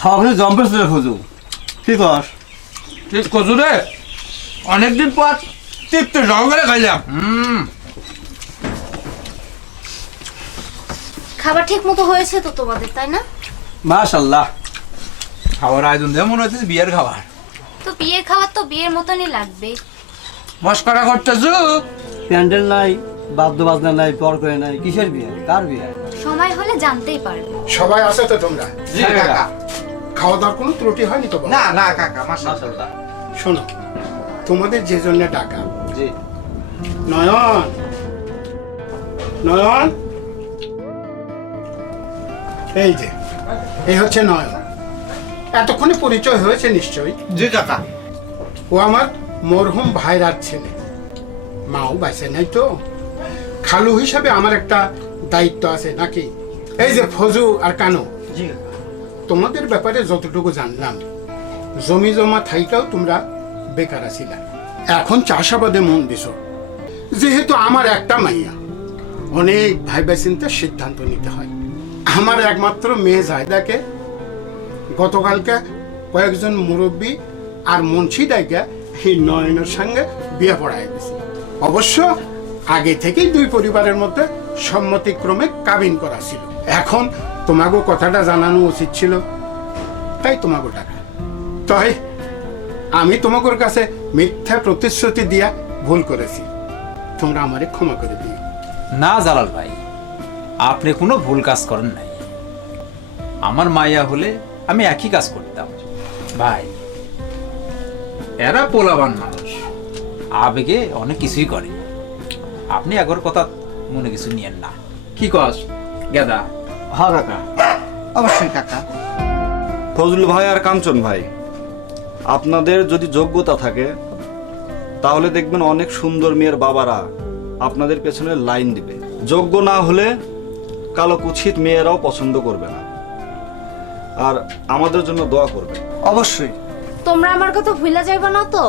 খাওয়া খেলে জম্পেস রে খুঁজু কি কর ঠিক কচু রে অনেকদিন পর তৃপ্তি সহকারে খাইলাম খাবার ঠিক মতো হয়েছে তো তোমাদের, তাই না? মাশাআল্লাহ খাবার আয়োজন দিয়ে মনে হচ্ছে বিয়ের খাবার তো বিয়ের খাবার তো বিয়ের মতনই লাগবে। মস্করা করতেছো প্যান্ডেল নাই, বাদ্য বাজনা নাই, পর করে নাই, কিসের বিয়ে, কার বিয়ে? সময় হলে জানতেই পারবে। সবাই আছে তো তোমরা? জি কাকা খাওয়া দাওয়ার কোনো ত্রুটি হয়নি তো? না না কাকা মাশাআল্লাহ মাশাআল্লাহ। শোনো, তোমাদের যে জন্য ডাকা, জি নয়ন নয়ন, এই যে এই হচ্ছে নয়ন। এতক্ষণে পরিচয় হয়েছে নিশ্চয়ই। জি কাকা ও আমার মরহুম ভাইরার ছেলে। মাও বাইসে নাই তো, খালু হিসাবে আমার একটা দায়িত্ব আছে নাকি? এই যে ফজু আর কানু, জি তোমাদের ব্যাপারে যতটুকু জানলাম, জমি জমা থাইকাও তোমরা বেকার আছিলা, এখন চাষাবাদে মন দিছ। যেহেতু আমার একটা মাইয়া, অনেক ভাইবা চিন্তা সিদ্ধান্ত নিতে হয়। আমার একমাত্র মেয়ে জায়দাকে গতকালকে কয়েকজন মুরব্বী আর মুন্সি ডাইকা এই নয়নের সঙ্গে বিয়ে পড়ায় দিয়েছে। অবশ্য আগে থেকেই দুই পরিবারের মধ্যে সম্মতিক্রমে কাবিন করা ছিল। এখন তোমাকে কথাটা জানানো উচিত ছিল, তাই তোমাকে টাকা। তাই আমি তোমাদের কাছে মিথ্যা প্রতিশ্রুতি দিয়া ভুল করেছি, তোমরা আমারে ক্ষমা করে দিও। না জালাল ভাই, আপনি কোনো ভুল কাজ করেন নাই। আমার মাইয়া হলে আমি একই কাজ করতাম। ভাই, এরা পোলাবান মানুষ, আবেগে অনেক কিছুই করে। আপনি আগর কথা মনে কিছু নিয়েন না। কি কস গেদা? হ্যাঁ কাকা, অবশ্যই কাকা ফজলু ভাই আর কাঞ্চন ভাই, আপনাদের যদি যোগ্যতা থাকে তাহলে দেখবেন অনেক সুন্দর মেয়ের বাবারা আপনাদের পেছনে লাইন দিবে। যোগ্য না হলে কালো কুৎসিত মেয়েরাও পছন্দ করবে না। আর আমাদের জন্য দোয়া করবে। অবশ্যই তোমরা আমার কথা ভুলে যাইবা না তো?